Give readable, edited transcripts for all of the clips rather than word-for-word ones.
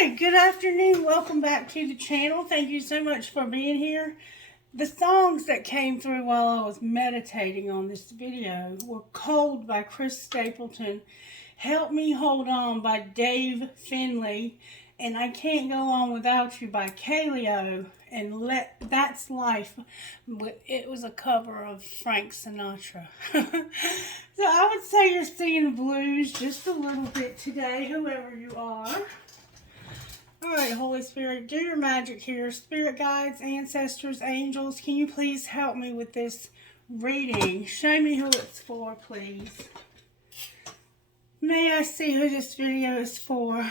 Alright, good afternoon. Welcome back to the channel. Thank you so much for being here. The songs that came through while I was meditating on this video were Cold by Chris Stapleton, Help Me Hold On by Dave Finley, and I Can't Go On Without You by Kaleo, and That's Life. It was a cover of Frank Sinatra. So I would say you're singing the blues just a little bit today, whoever you are. Alright, Holy Spirit, do your magic here. Spirit guides, ancestors, angels, can you please help me with this reading? Show me who it's for, please. May I see who this video is for?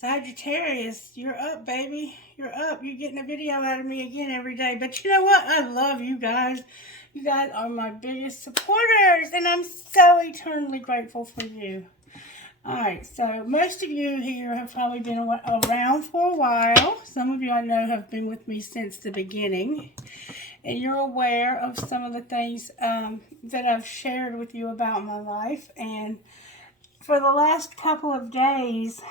Sagittarius, you're up, baby. You're up. You're getting a video out of me again every day. But you know what? I love you guys. You guys are my biggest supporters, and I'm so eternally grateful for you. Alright, so most of you here have probably been around for a while. Some of you I know have been with me since the beginning. And you're aware of some of the things that I've shared with you about my life. And for the last couple of days,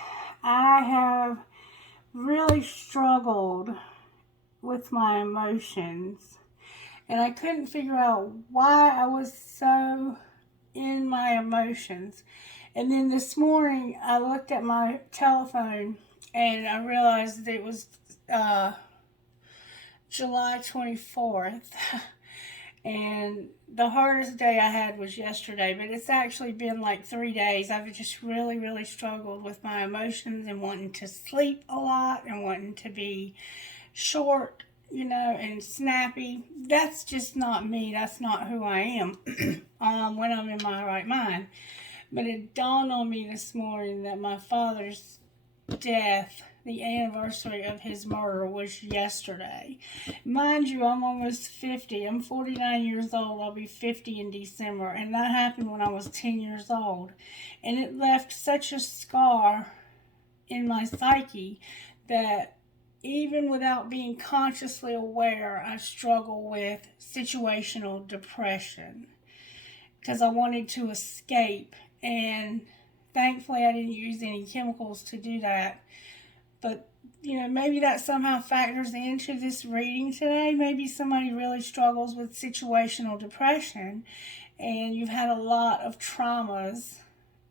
I have really struggled with my emotions, and I couldn't figure out why I was so in my emotions. And then this morning I looked at my telephone and I realized that it was July 24th. And the hardest day I had was yesterday, but it's actually been like 3 days. I've just really struggled with my emotions and wanting to sleep a lot and wanting to be short, you know, and snappy. That's just not me. That's not who I am when I'm in my right mind. But it dawned on me this morning that my father's death, the anniversary of his murder, was yesterday. Mind you, I'm almost 50. I'm 49 years old. I'll be 50 in December. And that happened when I was 10 years old. And it left such a scar in my psyche that even without being consciously aware, I struggle with situational depression. Because I wanted to escape. And thankfully I didn't use any chemicals to do that. But, you know, maybe that somehow factors into this reading today. Maybe somebody really struggles with situational depression and you've had a lot of traumas.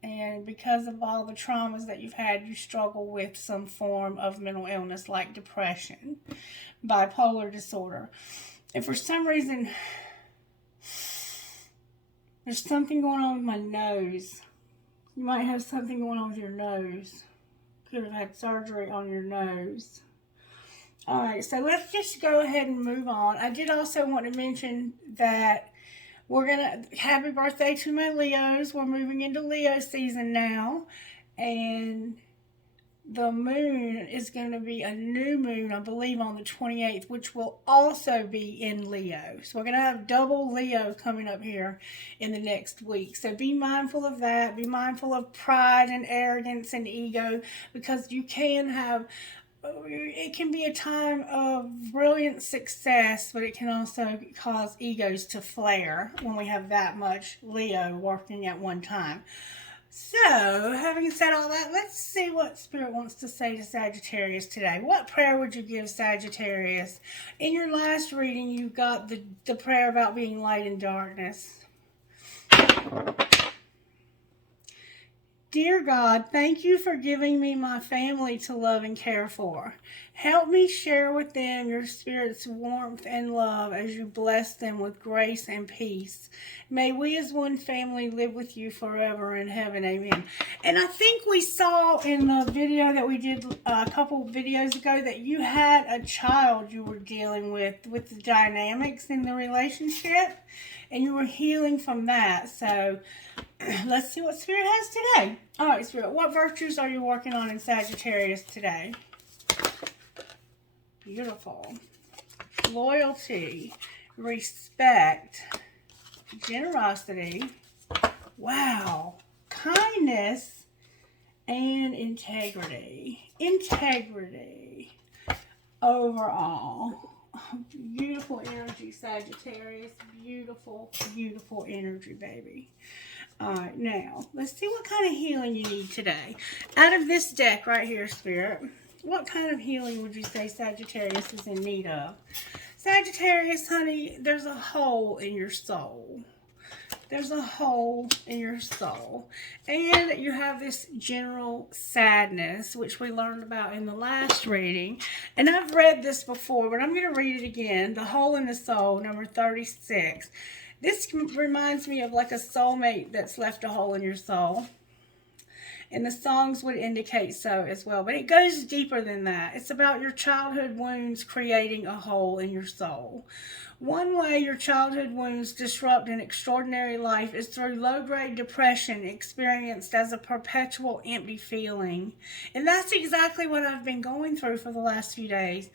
And because of all the traumas that you've had, you struggle with some form of mental illness like depression, bipolar disorder. And for some reason, there's something going on with my nose. You might have something going on with your nose. Could have had surgery on your nose. Alright, so let's just go ahead and move on. I did also want to mention that we're going to, happy birthday to my Leos. We're moving into Leo season now. And the moon is going to be a new moon, I believe, on the 28th, which will also be in Leo. So we're going to have double Leo coming up here in the next week. So be mindful of that. Be mindful of pride and arrogance and ego, because you can have, it can be a time of brilliant success, but it can also cause egos to flare when we have that much Leo working at one time. So, having said all that, let's see what Spirit wants to say to Sagittarius today. What prayer would you give Sagittarius? In your last reading, you got the prayer about being light in darkness. Dear God, thank you for giving me my family to love and care for. Help me share with them your Spirit's warmth and love as you bless them with grace and peace. May we as one family live with you forever in heaven. Amen. And I think we saw in the video that we did a couple videos ago that you had a child you were dealing with the dynamics in the relationship. And you were healing from that. So let's see what Spirit has today. All right, Spirit, what virtues are you working on in Sagittarius today? Beautiful. Loyalty, respect, generosity, wow, kindness, and integrity. Integrity overall. Beautiful energy, Sagittarius. Beautiful, beautiful energy, baby. All right, now, let's see what kind of healing you need today. Out of this deck right here, Spirit, what kind of healing would you say Sagittarius is in need of? Sagittarius, honey, there's a hole in your soul. There's a hole in your soul. And you have this general sadness, which we learned about in the last reading. And I've read this before, but I'm going to read it again. The hole in the soul, number 36. This reminds me of like a soulmate that's left a hole in your soul. And the songs would indicate so as well. But it goes deeper than that. It's about your childhood wounds creating a hole in your soul. One way your childhood wounds disrupt an extraordinary life is through low-grade depression experienced as a perpetual empty feeling. And that's exactly what I've been going through for the last few days.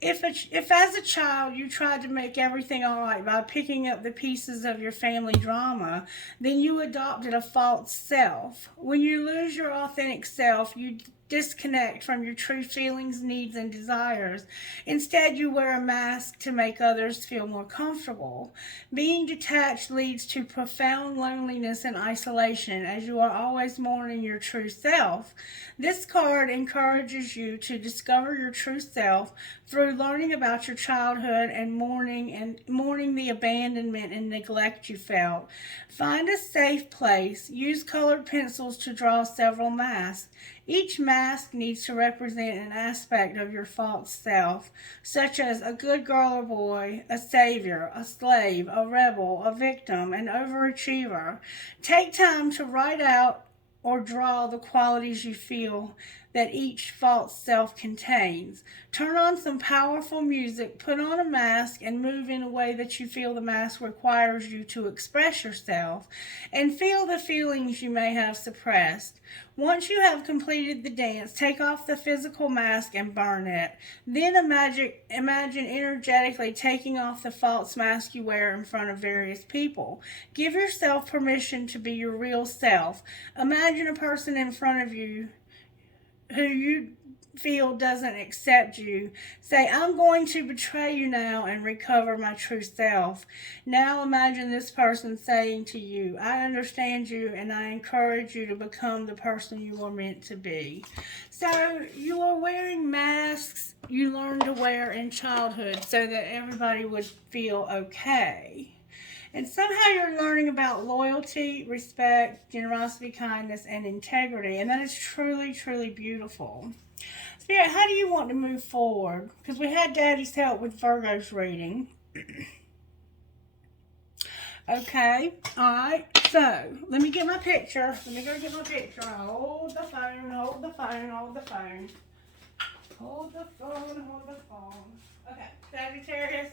If as a child you tried to make everything all right by picking up the pieces of your family drama, then you adopted a false self. When you lose your authentic self, you disconnect from your true feelings, needs, and desires. Instead, you wear a mask to make others feel more comfortable. Being detached leads to profound loneliness and isolation, as you are always mourning your true self. This card encourages you to discover your true self through learning about your childhood and mourning the abandonment and neglect you felt. Find a safe place. Use colored pencils to draw several masks. Each mask needs to represent an aspect of your false self, such as a good girl or boy, a savior, a slave, a rebel, a victim, an overachiever. Take time to write out or draw the qualities you feel that each false self contains. Turn on some powerful music, put on a mask, and move in a way that you feel the mask requires you to express yourself, and feel the feelings you may have suppressed. Once you have completed the dance, take off the physical mask and burn it. Then imagine energetically taking off the false mask you wear in front of various people. Give yourself permission to be your real self. Imagine a person in front of you who you feel doesn't accept you. Say, I'm going to betray you now and recover my true self. Now imagine this person saying to you, I understand you and I encourage you to become the person you were meant to be. So you are wearing masks you learned to wear in childhood so that everybody would feel okay. And somehow you're learning about loyalty, respect, generosity, kindness, and integrity. And that is truly, truly beautiful. Spirit, how do you want to move forward? Because we had Daddy's help with Virgo's reading. Okay. All right. So, let me get my picture. Let me go get my picture. Hold the phone, hold the phone, hold the phone. Hold the phone, hold the phone. Okay. Sagittarius.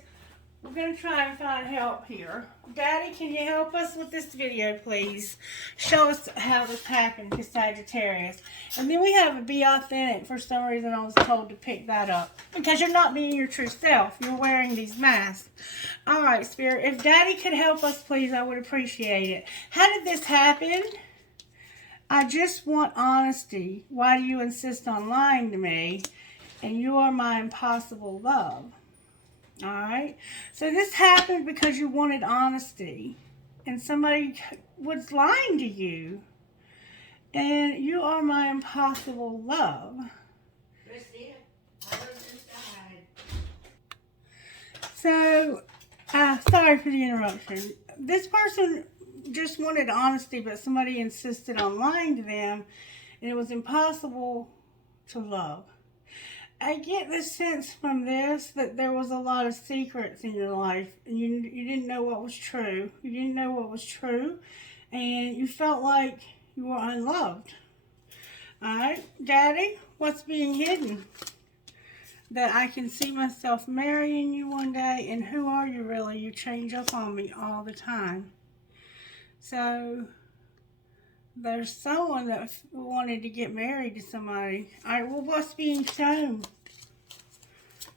We're going to try and find help here. Daddy, can you help us with this video, please? Show us how this happened to Sagittarius. And then we have a Be Authentic. For some reason, I was told to pick that up. Because you're not being your true self. You're wearing these masks. All right, Spirit. If Daddy could help us, please, I would appreciate it. How did this happen? I just want honesty. Why do you insist on lying to me? And you are my impossible love. Alright, so this happened because you wanted honesty and somebody was lying to you. And you are my impossible love. Christie, I was inside. So, sorry for the interruption. This person just wanted honesty, but somebody insisted on lying to them, and it was impossible to love. I get the sense from this that there was a lot of secrets in your life, and you didn't know what was true. You didn't know what was true, and you felt like you were unloved. All right, Daddy, what's being hidden? That I can see myself marrying you one day, and who are you really? You change up on me all the time. So there's someone that wanted to get married to somebody. All right, well, what's being shown?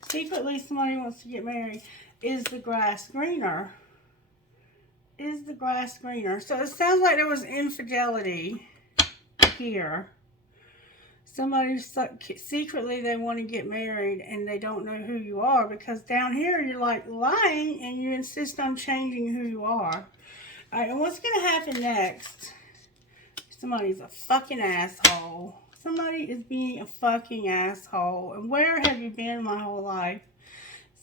Secretly, somebody wants to get married. Is the grass greener? Is the grass greener? So it sounds like there was infidelity here. Somebody secretly they want to get married and they don't know who you are, because down here you're like lying and you insist on changing who you are. All right, and what's going to happen next? Somebody's a fucking asshole. Somebody is being a fucking asshole. And where have you been my whole life?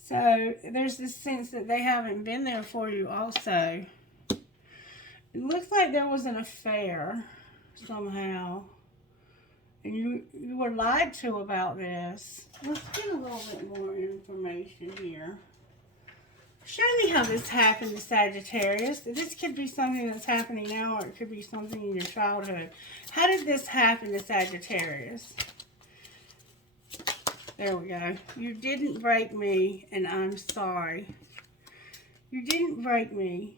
So there's this sense that they haven't been there for you also. It looks like there was an affair somehow. And you were lied to about this. Let's get a little bit more information here. Show me how this happened to Sagittarius. This could be something that's happening now, or it could be something in your childhood. How did this happen to Sagittarius? There we go. You didn't break me, and I'm sorry. You didn't break me.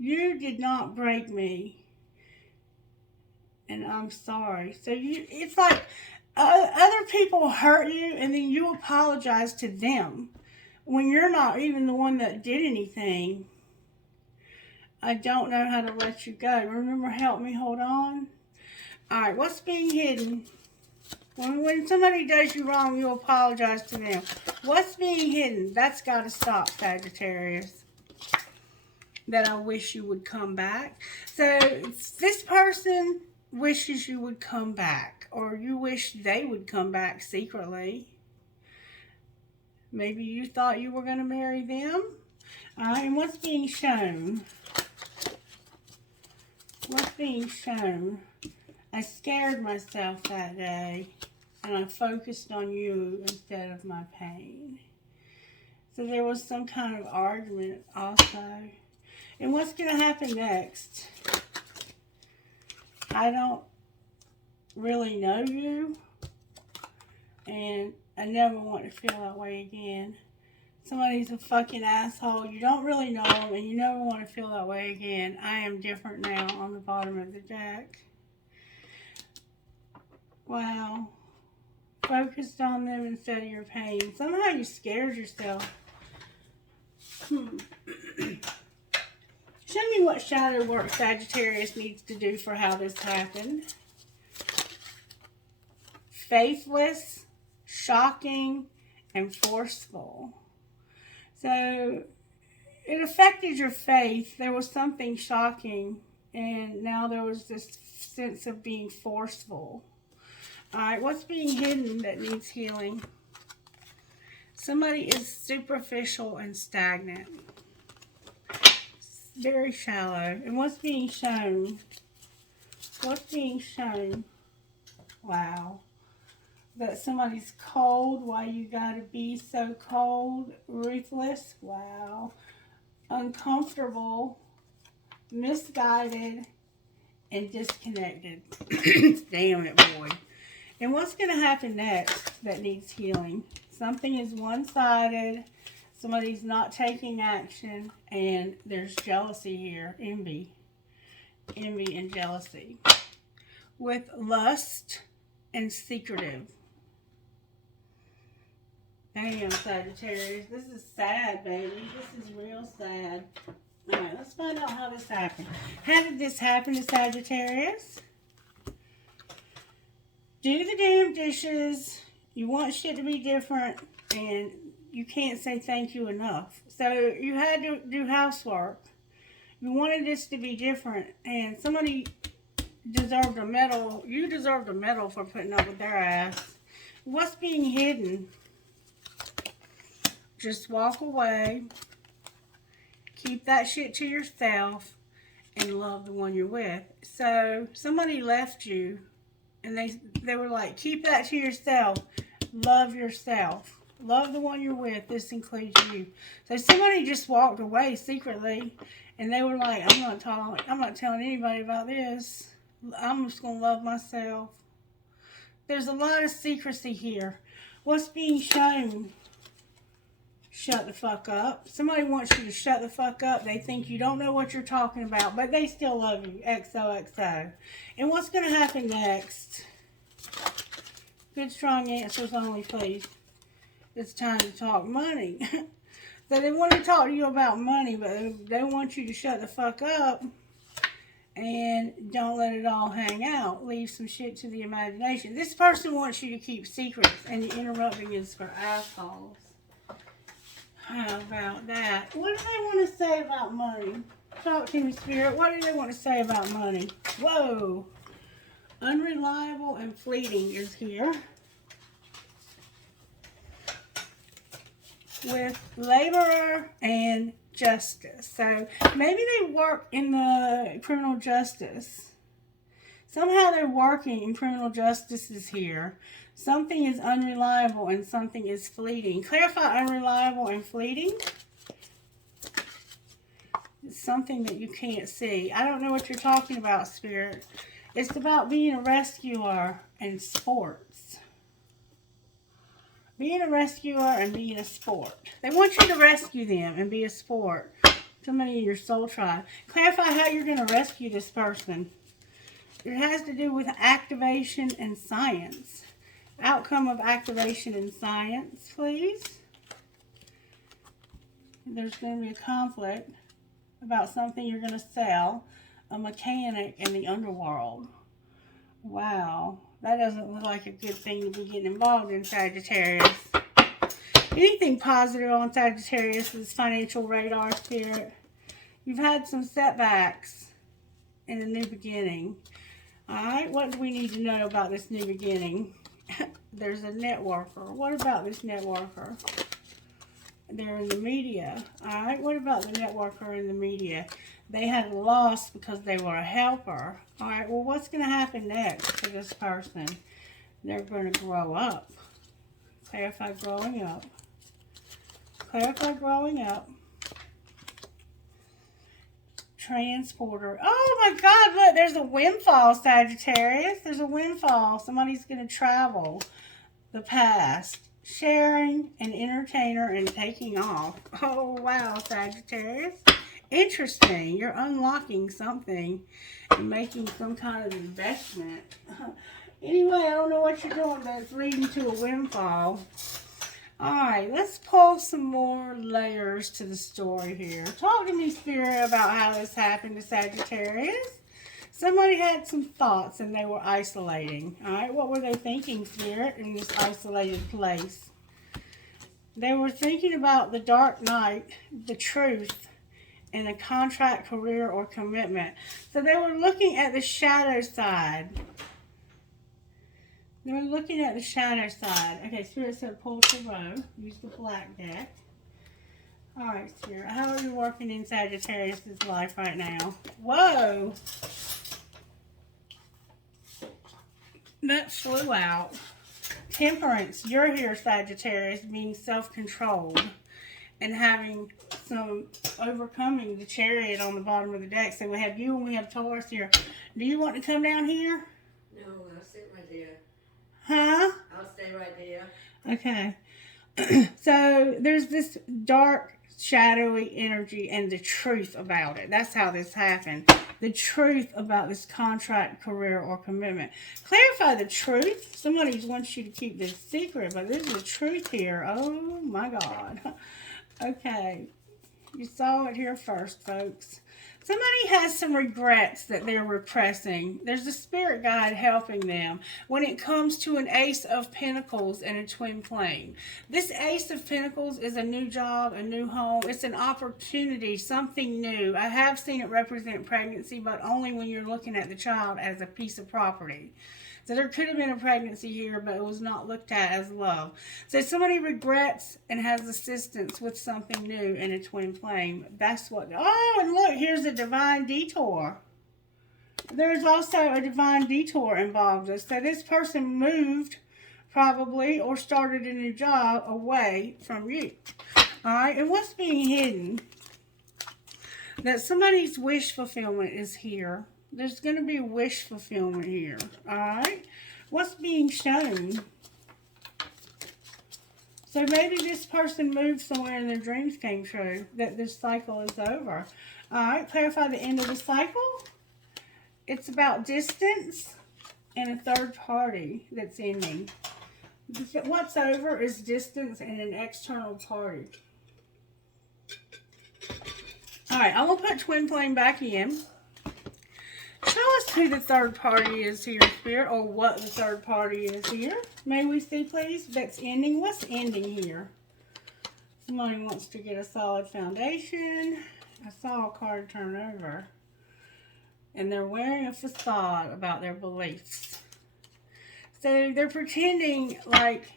You did not break me, and I'm sorry. So it's like other people hurt you, and then you apologize to them when you're not even the one that did anything. I don't know how to let you go. Remember, help me hold on. All right, what's being hidden? When somebody does you wrong, you apologize to them. What's being hidden? That's got to stop, Sagittarius. That I wish you would come back. So this person wishes you would come back, or you wish they would come back secretly. Maybe you thought you were going to marry them. And what's being shown? What's being shown? I scared myself that day, and I focused on you instead of my pain. So there was some kind of argument also. And what's going to happen next? I don't really know you, and I never want to feel that way again. Somebody's a fucking asshole. You don't really know them, and you never want to feel that way again. I am different now on the bottom of the deck. Wow. Focused on them instead of your pain. Somehow you scared yourself. Show me what shadow work Sagittarius needs to do for how this happened. Faithless, shocking, and forceful. So it affected your faith. There was something shocking, and now there was this sense of being forceful. All right, what's being hidden that needs healing? Somebody is superficial and stagnant. Very shallow. And what's being shown? What's being shown? Wow. That somebody's cold. Why you gotta be so cold? Ruthless. Wow. Uncomfortable. Misguided. And disconnected. Damn it, boy. And what's going to happen next that needs healing? Something is one-sided. Somebody's not taking action. And there's jealousy here. Envy. Envy and jealousy. With lust and secretive. Damn, Sagittarius. This is sad, baby. This is real sad. Alright, let's find out how this happened. How did this happen to Sagittarius? Do the damn dishes. You want shit to be different, and you can't say thank you enough. So you had to do housework. You wanted this to be different, and somebody deserved a medal. You deserved a medal for putting up with their ass. What's being hidden? Just walk away. Keep that shit to yourself, and love the one you're with. So somebody left you, and they were like, keep that to yourself. Love yourself. Love the one you're with. This includes you. So somebody just walked away secretly, and they were like, I'm not telling anybody about this. I'm just going to love myself. There's a lot of secrecy here. What's being shown? Shut the fuck up. Somebody wants you to shut the fuck up. They think you don't know what you're talking about, but they still love you. XOXO. And what's going to happen next? Good, strong answers only, please. It's time to talk money. So they want to talk to you about money, but they want you to shut the fuck up And don't let it all hang out. Leave some shit to the imagination. This person wants you to keep secrets, and the interrupting is for assholes. How about that? What do they want to say about money? Talk to me, Spirit. What do they want to say about money? Whoa. Unreliable and fleeting is here. With laborer and justice. So maybe they work in the criminal justice. Somehow they're working in criminal justice is here. Something is unreliable and something is fleeting. Clarify unreliable and fleeting. It's something that you can't see. I don't know what you're talking about, Spirit. It's about being a rescuer and sports. Being a rescuer and being a sport. They want you to rescue them and be a sport. Somebody in your soul tribe. Clarify how you're going to rescue this person. It has to do with activation and science. Outcome of activation and science, please. There's going to be a conflict about something you're going to sell. A mechanic in the underworld. Wow. That doesn't look like a good thing to be getting involved in, Sagittarius. Anything positive on Sagittarius' financial radar, Spirit? You've had some setbacks in a new beginning. Alright, what do we need to know about this new beginning? There's a networker. What about this networker? They're in the media. Alright, what about the networker in the media? They had a loss because they were a helper. Alright, well, what's going to happen next to this person? They're going to grow up. Clarify growing up. Clarify growing up. Transporter. Oh my God, look, there's a windfall, Sagittarius. There's a windfall. Somebody's going to travel the past. Sharing, an entertainer, and taking off. Oh, wow, Sagittarius. Interesting. You're unlocking something and making some kind of investment. Anyway, I don't know what you're doing, but it's leading to a windfall. Alright, let's pull some more layers to the story here. Talk to me, Spirit, about how this happened to Sagittarius. Somebody had some thoughts and they were isolating. Alright, what were they thinking, Spirit, in this isolated place? They were thinking about the dark night, the truth, and a contract, career, or commitment. So they were looking at the shadow side. They were looking at the shadow side. Okay, Spirit said pull Tarot. Use the black deck. Alright, Spirit. How are you working in Sagittarius' life right now? Whoa! That flew out. Temperance. You're here, Sagittarius, being self-controlled and having some overcoming the Chariot on the bottom of the deck. So we have you and we have Taurus here. Do you want to come down here? No, I'll sit right there. Huh? I'll stay right there. Okay. So there's this dark, shadowy energy and the truth about it. That's how this happened. The truth about this contract, career, or commitment. Clarify the truth. Somebody wants you to keep this secret, but there's the truth here. Oh my God. Okay. You saw it here first, folks. Somebody has some regrets that they're repressing. There's a spirit guide helping them when it comes to an Ace of Pentacles and a twin flame. This Ace of Pentacles is a new job, a new home. It's an opportunity, something new. I have seen it represent pregnancy, but only when you're looking at the child as a piece of property. So there could have been a pregnancy here, but it was not looked at as love. So somebody regrets and has assistance with something new in a twin flame. That's what... Oh, and look, here's a divine detour. There's also a divine detour involved. So this person moved, probably, or started a new job away from you. All right, and what's being hidden? That somebody's wish fulfillment is here. There's going to be wish fulfillment here. Alright? What's being shown? So maybe this person moved somewhere and their dreams came true. That this cycle is over. Alright, clarify the end of the cycle. It's about distance and a third party that's ending. What's over is distance and an external party. Alright, I'm going to put twin flame back in. Tell us who the third party is here, Spirit, or what the third party is here. May we see, please? That's ending. What's ending here? Somebody wants to get a solid foundation. I saw a card turn over. And they're wearing a facade about their beliefs. So they're pretending like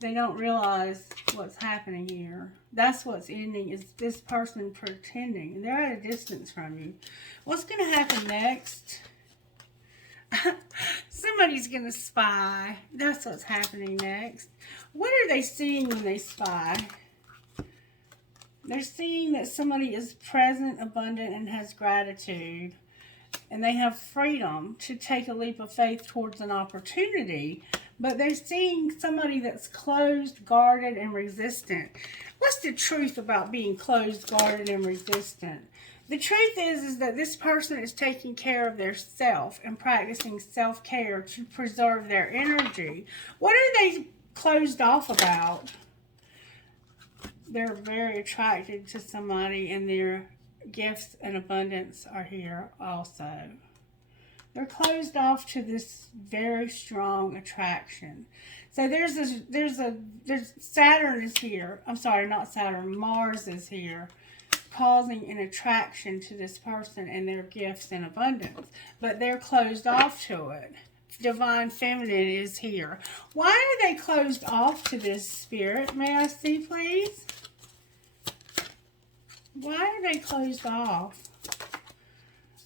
they don't realize what's happening here. That's what's ending, is this person pretending. They're at a distance from you. What's going to happen next? Somebody's going to spy. That's what's happening next. What are they seeing when they spy? They're seeing that somebody is present, abundant, and has gratitude. And they have freedom to take a leap of faith towards an opportunity. But they're seeing somebody that's closed, guarded, and resistant. What's the truth about being closed, guarded, and resistant? The truth is that this person is taking care of their self and practicing self-care to preserve their energy. What are they closed off about? They're very attracted to somebody, and their gifts and abundance are here also. They're closed off to this very strong attraction. So there's Saturn is here. I'm sorry, not Saturn. Mars is here, causing an attraction to this person and their gifts and abundance. But they're closed off to it. Divine Feminine is here. Why are they closed off to this, Spirit? May I see, please? Why are they closed off?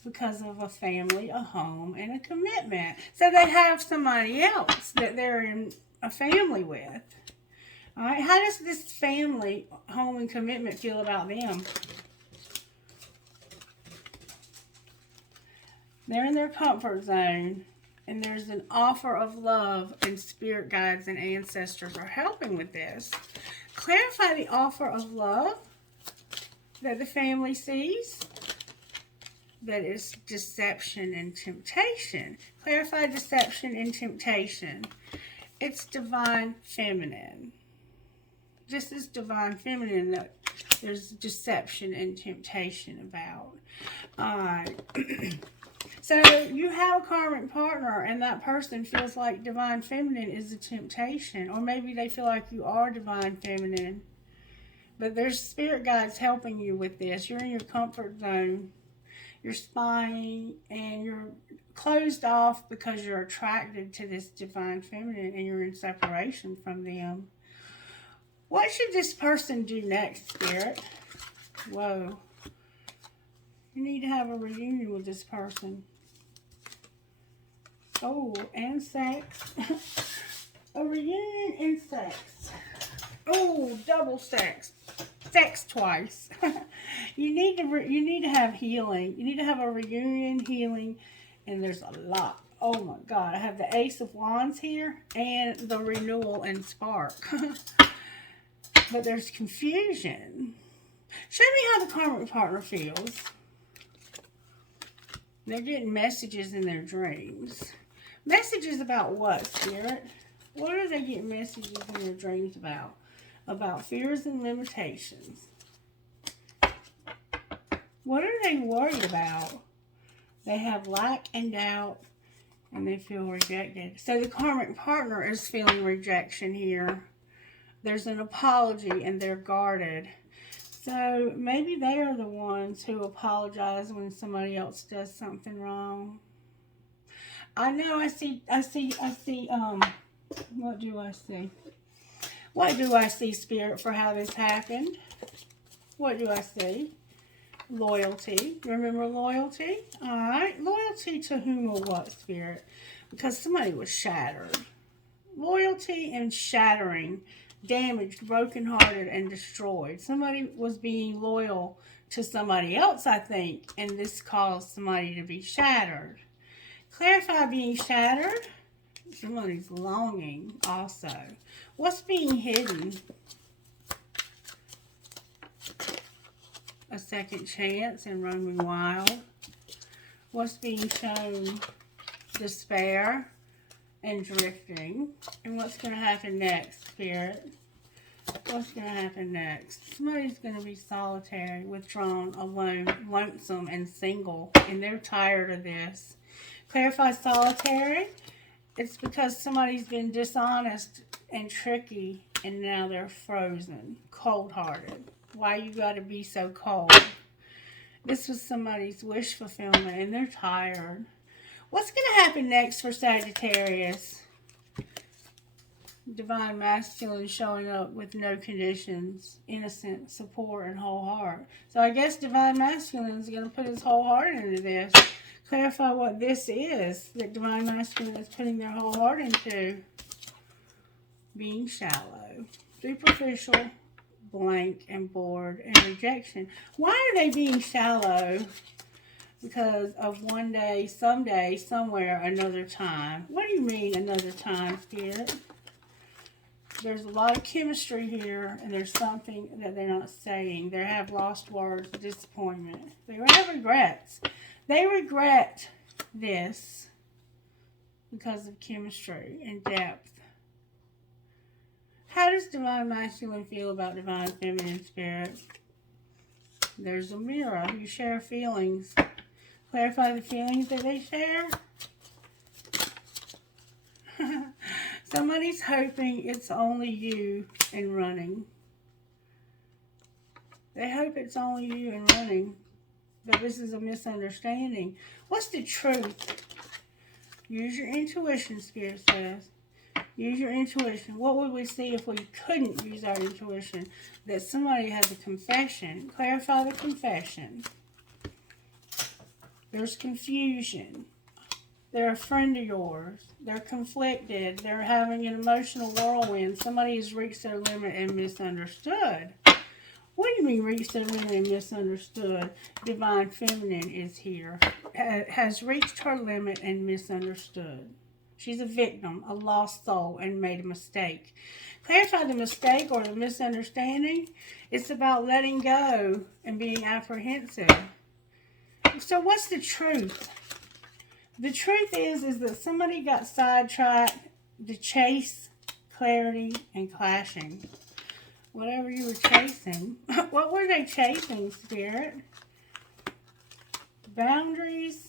Because of a family, a home, and a commitment. So they have somebody else that they're in a family with. All right, how does this family, home, and commitment feel about them? They're in their comfort zone, and there's an offer of love, and spirit guides and ancestors are helping with this. Clarify the offer of love that the family sees. That is deception and temptation. Clarify deception and temptation. It's Divine Feminine. This is Divine Feminine that there's deception and temptation about. Alright. So you have a karmic partner, and that person feels like Divine Feminine is a temptation. Or maybe they feel like you are Divine Feminine. But there's spirit guides helping you with this. You're in your comfort zone. You're spying, and you're closed off because you're attracted to this Divine Feminine, and you're in separation from them. What should this person do next, Spirit? Whoa. You need to have a reunion with this person. Oh, and sex. A reunion and sex. Oh, double sex. Sex twice. You need to have healing. You need to have a reunion, healing, and there's a lot. Oh my God, I have the Ace of Wands here and the renewal and spark. But there's confusion. Show me how the karmic partner feels. They're getting messages in their dreams. Messages about what, Spirit? What are they getting messages in their dreams about? About fears and limitations. What are they worried about? They have lack and doubt, and they feel rejected. So the karmic partner is feeling rejection here. There's an apology, and they're guarded. So maybe they are the ones who apologize when somebody else does something wrong. I know, I see, what do I see? What do I see, Spirit, for how this happened? What do I see? Loyalty. Remember loyalty? Alright. Loyalty to whom or what, Spirit? Because somebody was shattered. Loyalty and shattering. Damaged, brokenhearted, and destroyed. Somebody was being loyal to somebody else, I think, and this caused somebody to be shattered. Clarify being shattered. Somebody's longing also. What's being hidden? A second chance and roaming wild. What's being shown? Despair and drifting. And what's going to happen next, Spirit? What's going to happen next? Somebody's going to be solitary, withdrawn, alone, lonesome, and single, and they're tired of this. Clarify solitary. It's because somebody's been dishonest and tricky, and now they're frozen, cold-hearted. Why you got to be so cold? This was somebody's wish fulfillment, and they're tired. What's going to happen next for Sagittarius? Divine Masculine showing up with no conditions, innocent, support, and whole heart. So I guess Divine Masculine is going to put his whole heart into this. Clarify what this is that Divine Masculine is putting their whole heart into. Being shallow, superficial, blank, and bored, and rejection. Why are they being shallow? Because of one day, someday, somewhere, another time. What do you mean another time, Spirit? There's a lot of chemistry here, and there's something that they're not saying. They have lost words, disappointment. They have regrets. They regret this because of chemistry and depth. How does Divine Masculine feel about Divine Feminine Spirit? There's a mirror. You share feelings. Clarify the feelings that they share. Somebody's hoping it's only you and running. They hope it's only you and running. But this is a misunderstanding. What's the truth? Use your intuition, Spirit says. Use your intuition. What would we see if we couldn't use our intuition? That somebody has a confession. Clarify the confession. There's confusion. They're a friend of yours. They're conflicted. They're having an emotional whirlwind. Somebody has reached their limit and misunderstood. What do you mean reached their limit and misunderstood? Divine Feminine is here. Has reached her limit and misunderstood. She's a victim, a lost soul, and made a mistake. Clarify the mistake or the misunderstanding. It's about letting go and being apprehensive. So what's the truth? The truth is that somebody got sidetracked to chase clarity and clashing. Whatever you were chasing. What were they chasing, Spirit? Boundaries.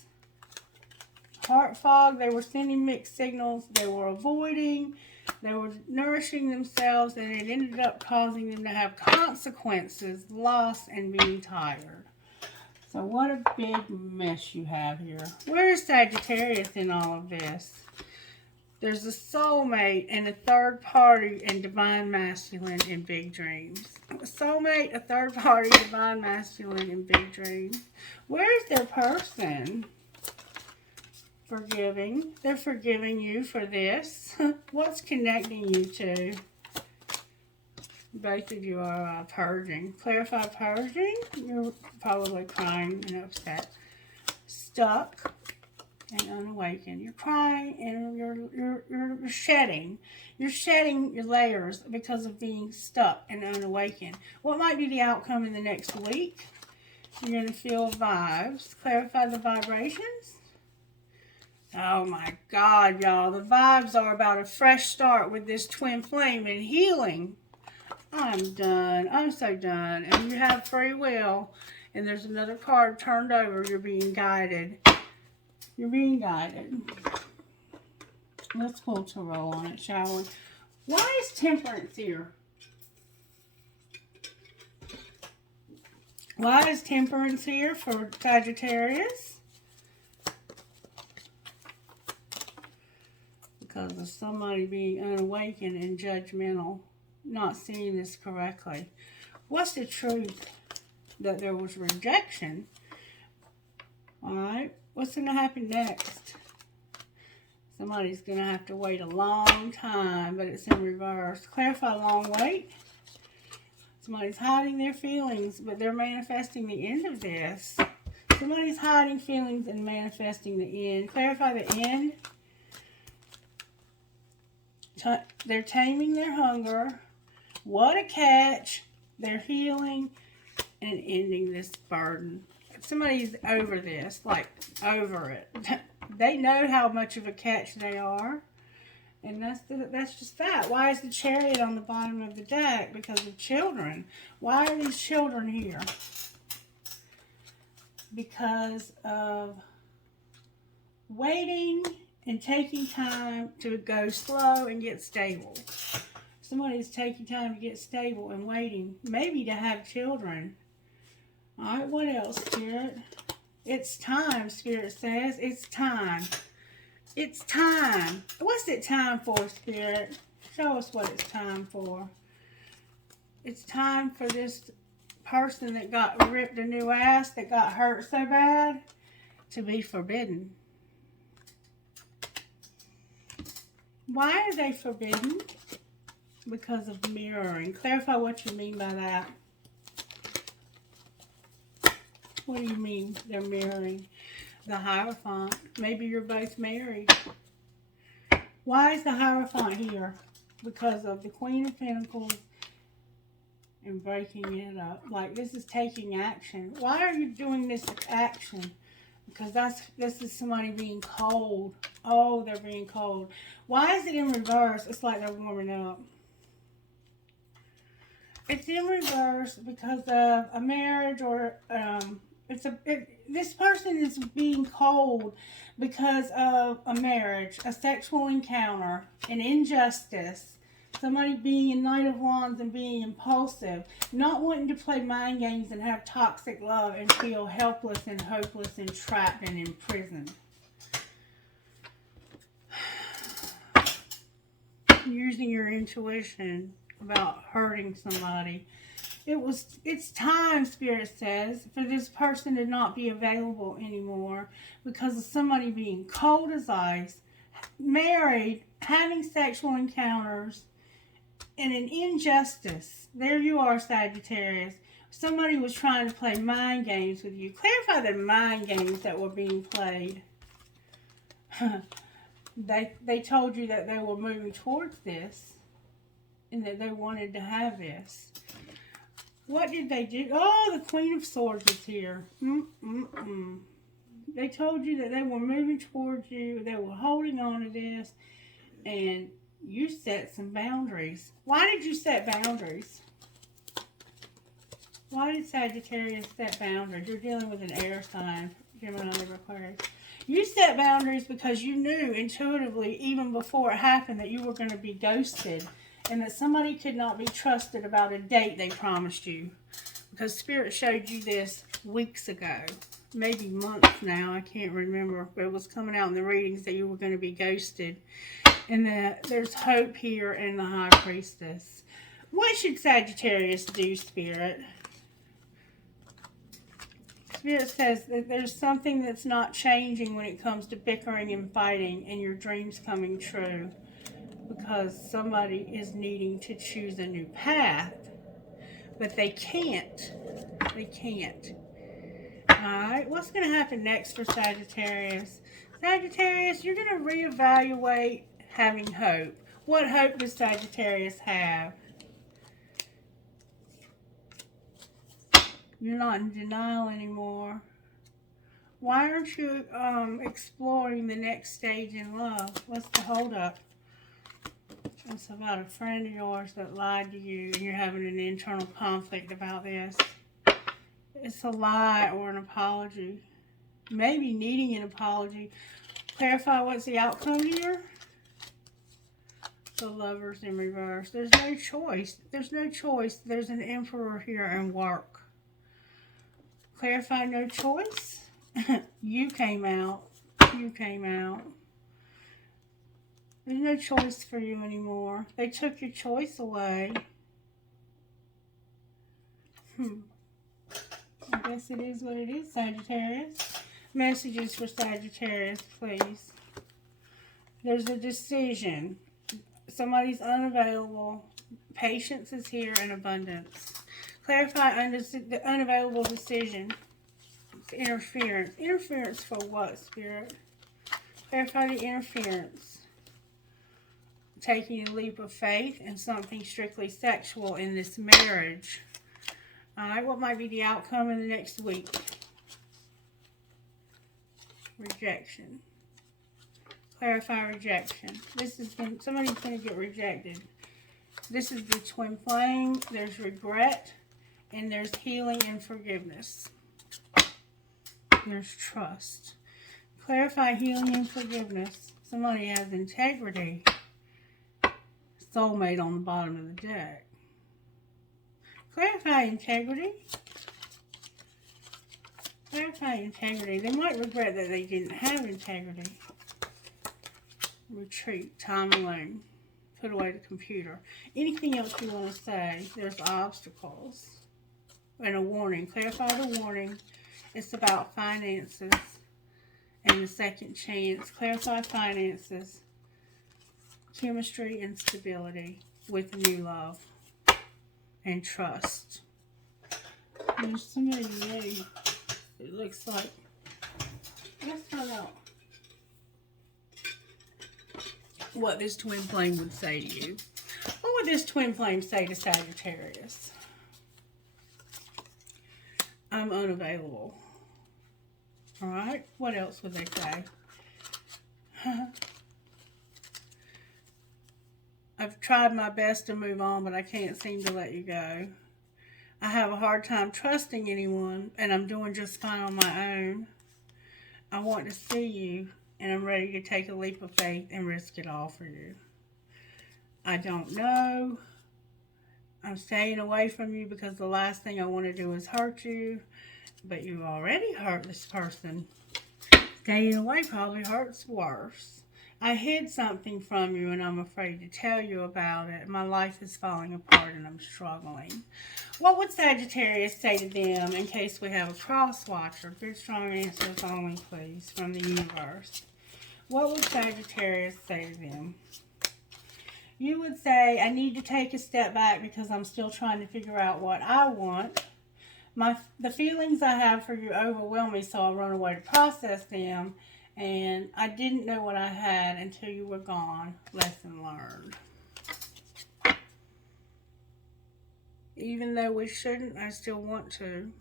Heart fog. They were sending mixed signals. They were avoiding. They were nourishing themselves, and it ended up causing them to have consequences, loss, and being tired. So what a big mess you have here. Where is Sagittarius in all of this? There's a soulmate and a third party and Divine Masculine in big dreams. A soulmate, a third party, Divine Masculine in big dreams. Where's their person? Forgiving. They're forgiving you for this. What's connecting you two? Both of you are purging. Clarify purging. You're probably crying and upset. Stuck and unawakened. You're crying and you're shedding. You're shedding your layers because of being stuck and unawakened. What might be the outcome in the next week? You're going to feel vibes. Clarify the vibrations. Oh my God, y'all. The vibes are about a fresh start with this twin flame and healing. I'm done. I'm so done. And you have free will. And there's another card turned over. You're being guided. You're being guided. Let's pull tarot on it, shall we? Why is Temperance here? Why is Temperance here for Sagittarius? Because of somebody being unawakened and judgmental. Not seeing this correctly. What's the truth? That there was rejection. Alright. What's going to happen next? Somebody's going to have to wait a long time, but it's in reverse. Clarify long wait. Somebody's hiding their feelings, but they're manifesting the end of this. Somebody's hiding feelings and manifesting the end. Clarify the end. They're taming their hunger. What a catch. They're healing and ending this burden. Somebody's over this, like over it. They know how much of a catch they are. And that's just that. Why is the Chariot on the bottom of the deck? Because of children. Why are these children here? Because of waiting and taking time to go slow and get stable. Somebody's taking time to get stable and waiting, maybe to have children. All right, what else, Spirit? It's time, Spirit says. It's time. It's time. What's it time for, Spirit? Show us what it's time for. It's time for this person that got ripped a new ass, that got hurt so bad, to be forbidden. Why are they forbidden? Because of mirroring. Clarify what you mean by that. What do you mean they're mirroring? The Hierophant. Maybe you're both married. Why is the Hierophant here? Because of the Queen of Pentacles and breaking it up. Like, this is taking action. Why are you doing this action? Because this is somebody being cold. Oh, they're being cold. Why is it in reverse? It's like they're warming up. It's in reverse because of a marriage, or this person is being cold because of a marriage, a sexual encounter, an injustice, somebody being in Knight of Wands and being impulsive, not wanting to play mind games and have toxic love and feel helpless and hopeless and trapped and imprisoned. Using your intuition about hurting somebody. It's time, Spirit says, for this person to not be available anymore because of somebody being cold as ice, married, having sexual encounters, and an injustice. There you are, Sagittarius. Somebody was trying to play mind games with you. Clarify the mind games that were being played. They told you that they were moving towards this and that they wanted to have this. What did they do? Oh, the Queen of Swords is here. They told you that they were moving towards you. They were holding on to this. And you set some boundaries. Why did you set boundaries? Why did Sagittarius set boundaries? You're dealing with an air sign. Gemini, Aquarius. You set boundaries because you knew intuitively, even before it happened, that you were going to be ghosted. And that somebody could not be trusted about a date they promised you. Because Spirit showed you this weeks ago. Maybe months now. I can't remember. But it was coming out in the readings that you were going to be ghosted. And that there's hope here in the High Priestess. What should Sagittarius do, Spirit? Spirit says that there's something that's not changing when it comes to bickering and fighting and your dreams coming true. Because somebody is needing to choose a new path. But they can't. They can't. Alright, what's going to happen next for Sagittarius? Sagittarius, you're going to reevaluate having hope. What hope does Sagittarius have? You're not in denial anymore. Why aren't you exploring the next stage in love? What's the holdup? It's about a friend of yours that lied to you and you're having an internal conflict about this. It's a lie or an apology. Maybe needing an apology. Clarify what's the outcome here? The Lovers in reverse. There's no choice. There's no choice. There's an Emperor here in work. Clarify no choice. You came out. You came out. There's no choice for you anymore. They took your choice away. I guess it is what it is, Sagittarius. Messages for Sagittarius, please. There's a decision. Somebody's unavailable. Patience is here and abundance. Clarify the unavailable decision. It's interference. Interference for what, Spirit? Clarify the interference. Taking a leap of faith and something strictly sexual in this marriage. Alright, what might be the outcome in the next week? Rejection. Clarify rejection. Somebody's going to get rejected. This is the twin flame. There's regret, and there's healing and forgiveness. There's trust. Clarify healing and forgiveness. Somebody has integrity. Soulmate on the bottom of the deck. Clarify integrity. Clarify integrity. They might regret that they didn't have integrity. Retreat. Time alone. Put away the computer. Anything else you want to say? There's obstacles. And a warning. Clarify the warning. It's about finances and the second chance. Clarify finances. Chemistry and stability with new love and trust. There's somebody new. It looks like. Let's find out what this twin flame would say to you. What would this twin flame say to Sagittarius? I'm unavailable. Alright, what else would they say? I've tried my best to move on, but I can't seem to let you go. I have a hard time trusting anyone, and I'm doing just fine on my own. I want to see you, and I'm ready to take a leap of faith and risk it all for you. I don't know. I'm staying away from you because the last thing I want to do is hurt you, but you already hurt this person. Staying away probably hurts worse. I hid something from you and I'm afraid to tell you about it. My life is falling apart and I'm struggling. What would Sagittarius say to them in case we have a cross watcher? Good strong answers only, please, from the universe. What would Sagittarius say to them? You would say, I need to take a step back because I'm still trying to figure out what I want. The feelings I have for you overwhelm me, so I run away to process them. And I didn't know what I had until you were gone. Lesson learned. Even though we shouldn't, I still want to.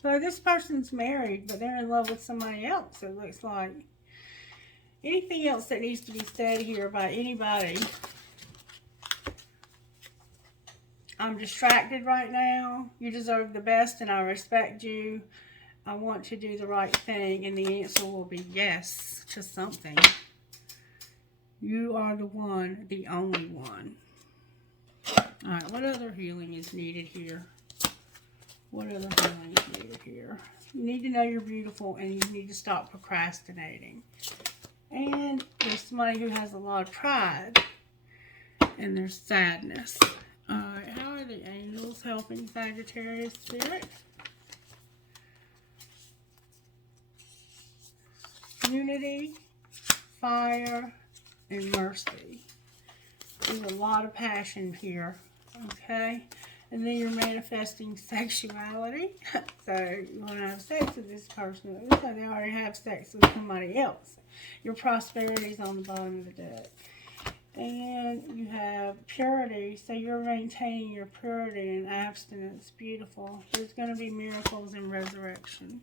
So this person's married, but they're in love with somebody else, it looks like. Anything else that needs to be said here by anybody? I'm distracted right now. You deserve the best and I respect you. I want to do the right thing, and the answer will be yes to something. You are the one, the only one. Alright, what other healing is needed here? What other healing is needed here? You need to know you're beautiful, and you need to stop procrastinating. And there's somebody who has a lot of pride, and there's sadness. Alright, how are the angels helping Sagittarius spirit? Unity, fire, and mercy. There's a lot of passion here, okay? And then you're manifesting sexuality. So you want to have sex with this person. It looks like they already have sex with somebody else. Your prosperity is on the bottom of the deck. And you have purity, so you're maintaining your purity and abstinence. Beautiful. There's going to be miracles and resurrection.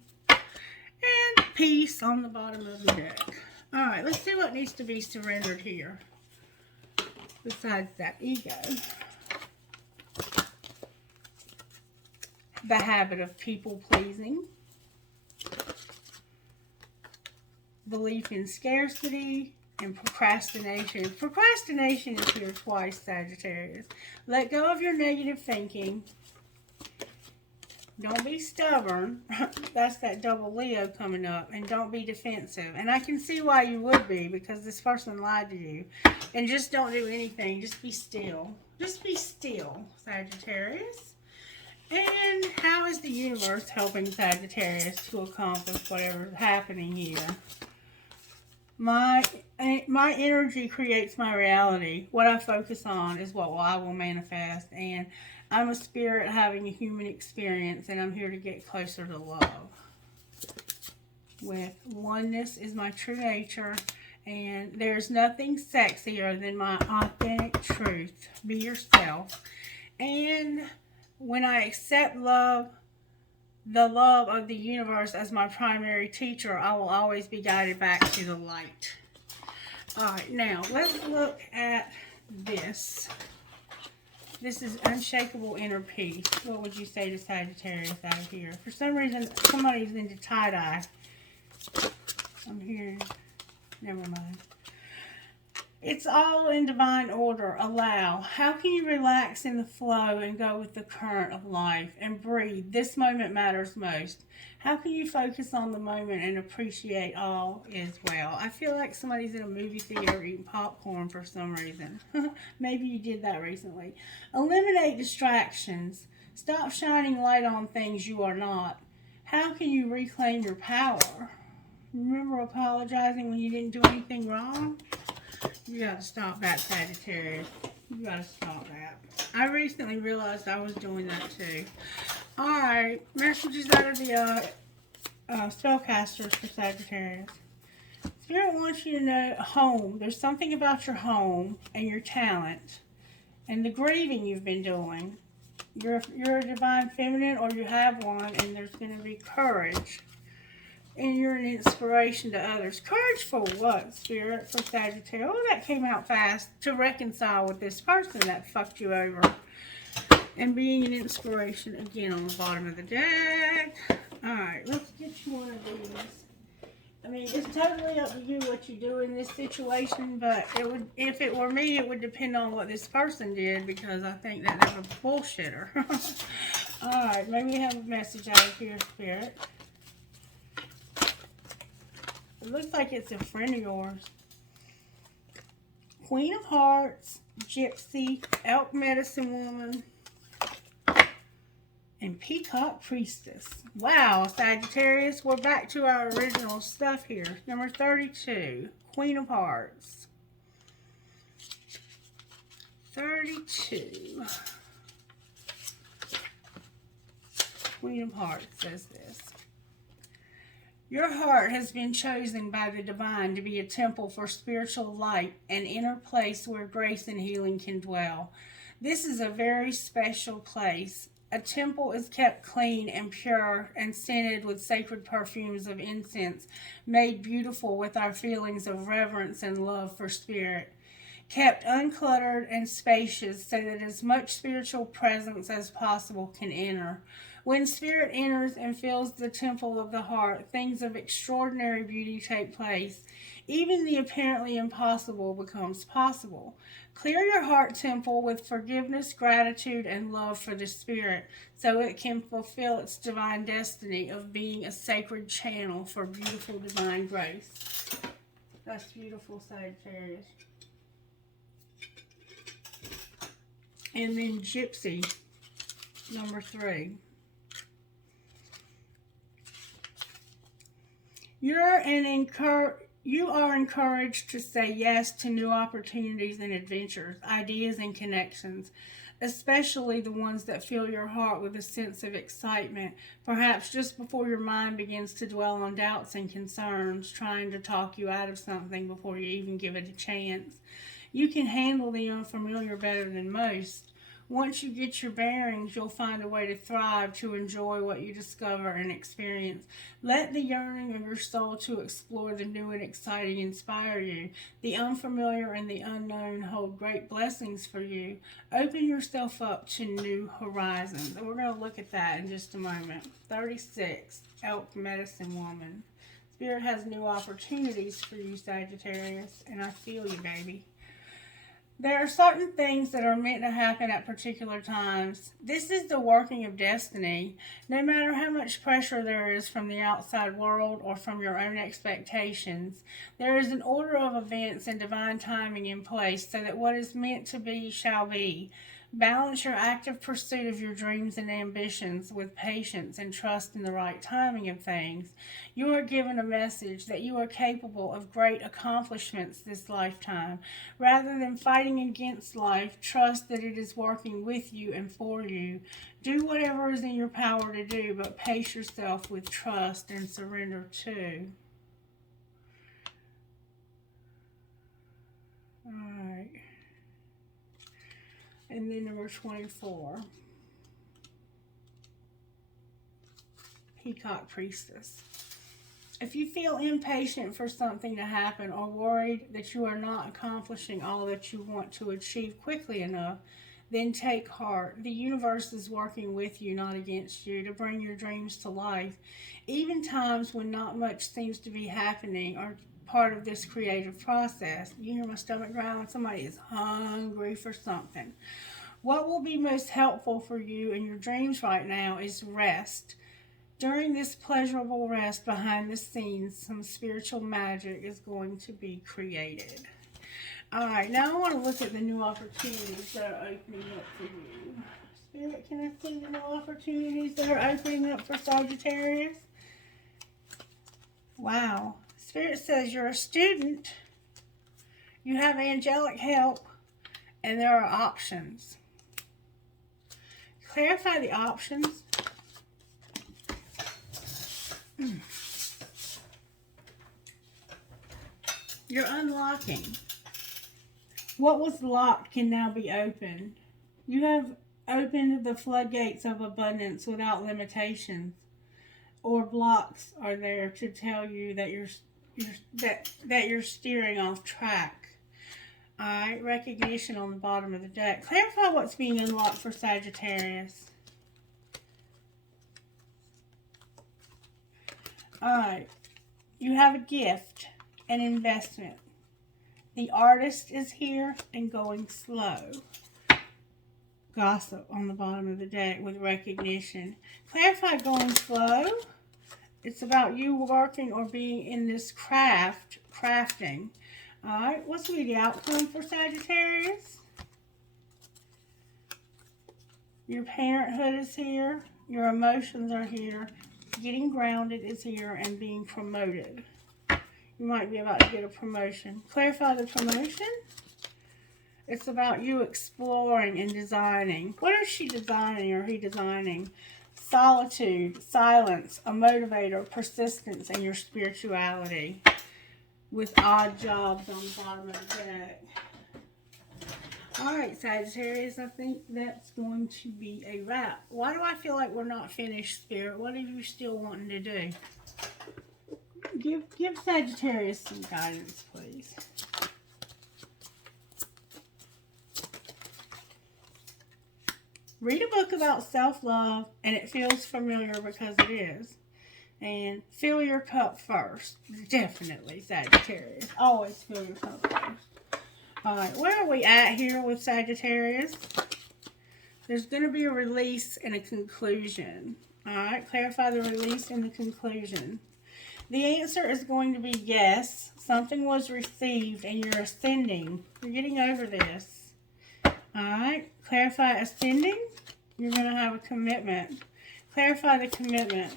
And peace on the bottom of the deck. Alright, let's see what needs to be surrendered here. Besides that ego. The habit of people pleasing. Belief in scarcity and procrastination. Procrastination is here twice, Sagittarius. Let go of your negative thinking. Don't be stubborn. That's that double Leo coming up. And don't be defensive. And I can see why you would be, because this person lied to you. And just don't do anything. Just be still. Just be still, Sagittarius. And how is the universe helping Sagittarius to accomplish whatever's happening here? My energy creates my reality. What I focus on is what I will manifest. And I'm a spirit having a human experience, and I'm here to get closer to love. With oneness is my true nature, and there's nothing sexier than my authentic truth. Be yourself. And when I accept love, the love of the universe as my primary teacher, I will always be guided back to the light. Alright, now let's look at this. This is unshakable inner peace. What would you say to Sagittarius out of here? For some reason, somebody's into tie-dye. I'm hearing, never mind. It's all in divine order. Allow. How can you relax in the flow and go with the current of life and breathe? This moment matters most. How can you focus on the moment and appreciate all is well? I feel like somebody's in a movie theater eating popcorn for some reason. Maybe you did that recently. Eliminate distractions. Stop shining light on things you are not. How can you reclaim your power? Remember apologizing when you didn't do anything wrong? You gotta stop that, Sagittarius. You gotta stop that. I recently realized I was doing that too. Alright, messages out of the spellcasters for Sagittarius. Spirit wants you to know home. There's something about your home and your talent and the grieving you've been doing. You're a divine feminine, or you have one, and there's going to be courage. And you're an inspiration to others. Courage for what, Spirit, for Sagittarius? Oh, that came out fast. To reconcile with this person that fucked you over. And being an inspiration, again, on the bottom of the deck. Alright, let's get you one of these. I mean, it's totally up to you what you do in this situation, but it would, if it were me, it would depend on what this person did, because I think that they're a bullshitter. Alright, maybe we have a message out of here, Spirit. It looks like it's a friend of yours. Queen of Hearts, Gypsy, Elk Medicine Woman, and Peacock Priestess. Wow, Sagittarius, we're back to our original stuff here. Number 32, Queen of Hearts. 32. Queen of Hearts says this. Your heart has been chosen by the divine to be a temple for spiritual light, an inner place where grace and healing can dwell. This is a very special place. A temple is kept clean and pure and scented with sacred perfumes of incense, made beautiful with our feelings of reverence and love for Spirit. Kept uncluttered and spacious so that as much spiritual presence as possible can enter. When Spirit enters and fills the temple of the heart, things of extraordinary beauty take place. Even the apparently impossible becomes possible. Clear your heart temple with forgiveness, gratitude, and love for the Spirit, so it can fulfill its divine destiny of being a sacred channel for beautiful divine grace. That's beautiful, Sagittarius. And then Gypsy, number 3. You are encouraged to say yes to new opportunities and adventures, ideas and connections, especially the ones that fill your heart with a sense of excitement, perhaps just before your mind begins to dwell on doubts and concerns, trying to talk you out of something before you even give it a chance. You can handle the unfamiliar better than most. Once you get your bearings, you'll find a way to thrive, to enjoy what you discover and experience. Let the yearning of your soul to explore the new and exciting inspire you. The unfamiliar and the unknown hold great blessings for you. Open yourself up to new horizons. And we're going to look at that in just a moment. 36, Elk Medicine Woman. Spirit has new opportunities for you, Sagittarius, and I feel you, baby. There are certain things that are meant to happen at particular times. This is the working of destiny. No matter how much pressure there is from the outside world or from your own expectations, there is an order of events and divine timing in place so that what is meant to be shall be. Balance your active pursuit of your dreams and ambitions with patience and trust in the right timing of things. You are given a message that you are capable of great accomplishments this lifetime. Rather than fighting against life, trust that it is working with you and for you. Do whatever is in your power to do, but pace yourself with trust and surrender too. All right. And then number 24, Peacock Priestess. If you feel impatient for something to happen or worried that you are not accomplishing all that you want to achieve quickly enough, then take heart. The universe is working with you, not against you, to bring your dreams to life. Even times when not much seems to be happening are part of this creative process. You hear my stomach growling? Somebody is hungry for something. What will be most helpful for you in your dreams right now is rest. During this pleasurable rest behind the scenes, some spiritual magic is going to be created. All right, now I want to look at the new opportunities that are opening up for you. Spirit, can I see the new opportunities that are opening up for Sagittarius? Wow. Spirit says you're a student, you have angelic help, and there are options. Clarify the options. You're unlocking. What was locked can now be opened. You have opened the floodgates of abundance without limitations, or blocks are there to tell you that you're steering off track. All right, recognition on the bottom of the deck. Clarify what's being unlocked for Sagittarius. All right, you have a gift, an investment. The artist is here and going slow. Gossip on the bottom of the deck with recognition. Clarify going slow. It's about you working or being in this crafting. All right, what's going to be the outcome for Sagittarius? Your parenthood is here. Your emotions are here. Getting grounded is here and being promoted. You might be about to get a promotion. Clarify the promotion. It's about you exploring and designing. What is she designing or he designing? Solitude, silence, a motivator, persistence, and your spirituality. With odd jobs on the bottom of the deck. All right, Sagittarius, I think that's going to be a wrap. Why do I feel like we're not finished, Spirit? What are you still wanting to do? Give Sagittarius some guidance, please. Read a book about self-love, and it feels familiar because it is. And fill your cup first. Definitely, Sagittarius. Always fill your cup first. All right, where are we at here with Sagittarius? There's going to be a release and a conclusion. All right, clarify the release and the conclusion. The answer is going to be yes. Something was received and you're ascending. You're getting over this. All right, clarify ascending. You're going to have a commitment. Clarify the commitment.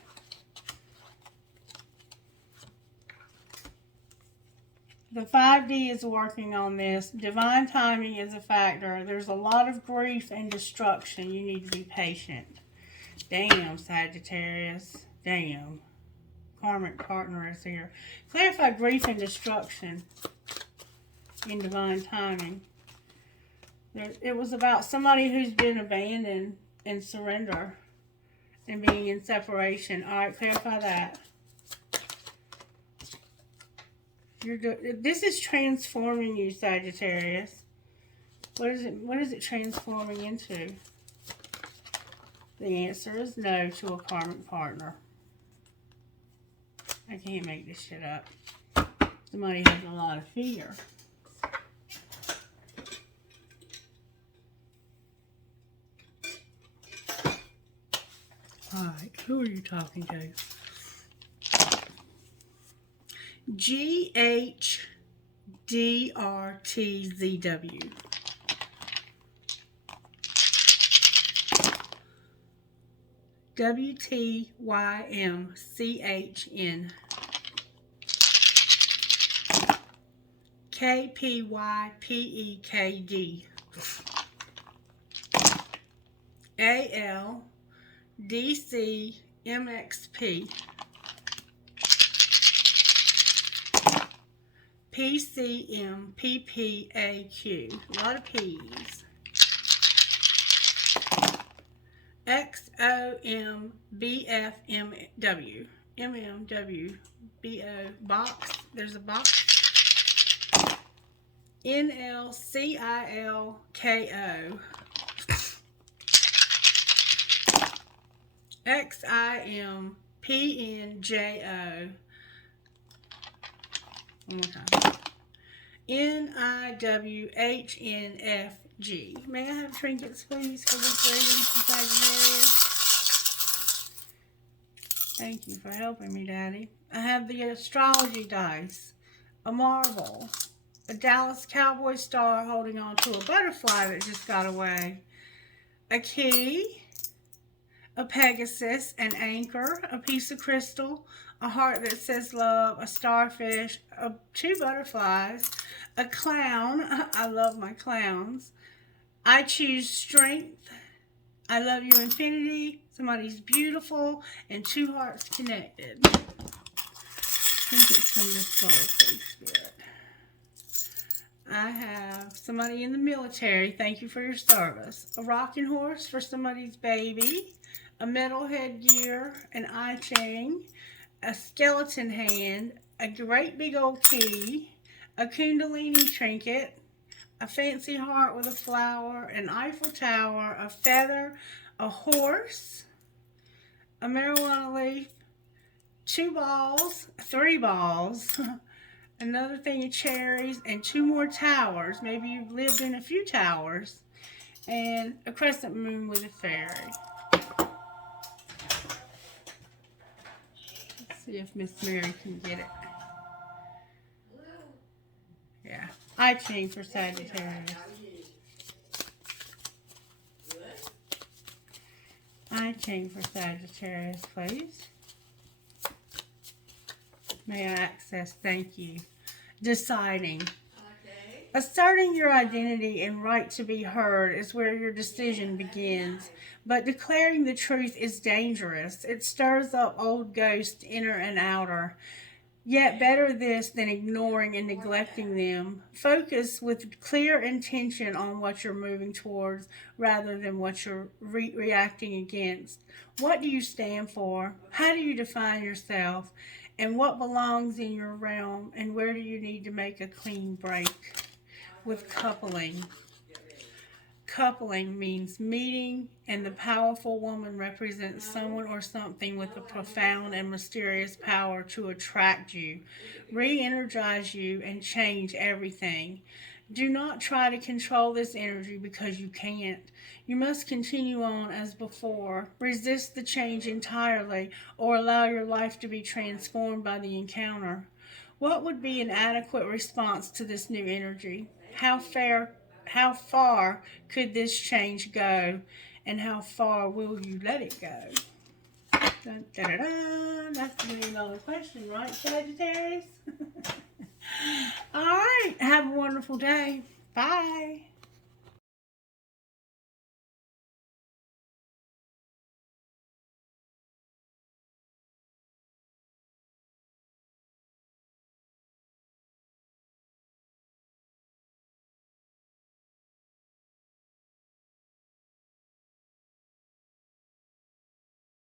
The 5D is working on this. Divine timing is a factor. There's a lot of grief and destruction. You need to be patient. Damn, Sagittarius. Damn. Karmic partner is here. Clarify grief and destruction in divine timing. It was about somebody who's been abandoned and surrender and being in separation. All right, clarify that. You're good. This is transforming you, Sagittarius. What is it transforming into? The answer is no to a karmic partner. I can't make this shit up. Somebody has a lot of fear. Alright, who are you talking to? GHDRTZW. WTYMCHN. KPYPEKD. ALDCMXP. PCMPPAQ. A lot of P's. XOMBFMW. MMWBO box. There's a box. NLCILKO. XIMPNJO. One more time. NIWHNFG. May I have trinkets, please, for this reading for Sagittarius? Thank you for helping me, Daddy. I have the astrology dice, a marble, a Dallas Cowboy star holding on to a butterfly that just got away, a key, a Pegasus, an anchor, a piece of crystal, a heart that says love, a starfish, two butterflies, a clown. I love my clowns. I choose strength. I love you infinity. Somebody's beautiful, and two hearts connected. I think it's from the soul, please, Spirit. I have somebody in the military. Thank you for your service. A rocking horse for somebody's baby. A metal headgear, an eye chain, a skeleton hand, a great big old key, a kundalini trinket, a fancy heart with a flower, an Eiffel Tower, a feather, a horse, a marijuana leaf, 2 balls, 3 balls, another thing of cherries, and 2 more towers. Maybe you've lived in a few towers, and a crescent moon with a fairy. See if Miss Mary can get it. Yeah. I chain for Sagittarius. I chain for Sagittarius, please. May I access? Thank you. Deciding. Asserting your identity and right to be heard is where your decision begins. But declaring the truth is dangerous. It stirs up old ghosts, inner and outer. Yet better this than ignoring and neglecting them. Focus with clear intention on what you're moving towards rather than what you're reacting against. What do you stand for? How do you define yourself? And what belongs in your realm? And where do you need to make a clean break? With coupling. Coupling means meeting, and the powerful woman represents someone or something with a profound and mysterious power to attract you, re-energize you, and change everything. Do not try to control this energy because you can't. You must continue on as before. Resist the change entirely or allow your life to be transformed by the encounter. What would be an adequate response to this new energy? How far could this change go? And how far will you let it go? Dun, dun, dun, dun. That's the $1 question, right, Sagittarius? All right. Have a wonderful day. Bye.